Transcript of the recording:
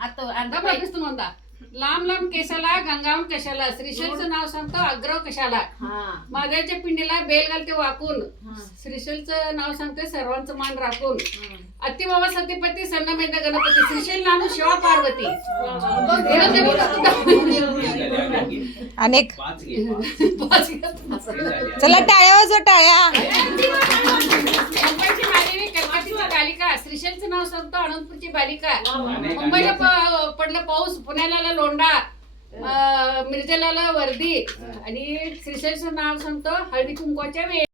आता पाकिस्तान म्हणता लांब लांब केसाला गंगावून कशाला श्रीशैलचं नाव सांगतो अग्रव कशाला माद्याच्या पिंडीला बेल घालते वाकून श्रीशैलचं नाव सांगते सर्वांचं मान राखून अतिबाबा सतीपती सन्नमेध गणपती श्रीशैल नानू शिवा पार्वती अनेक चला टाळ्या वाजवा टाळ्या. मुंबईची मालिनी कलकत्तीची बालिका श्रीशैलचं नाव सांगतो अनंतपूरची बालिका मुंबईला पडलं पाऊस पुण्याला आला लोंढा मिरजेला आला वर्दी आणि श्रीशैलचं नाव सांगतो हळदी कुंकवाच्या वेळी.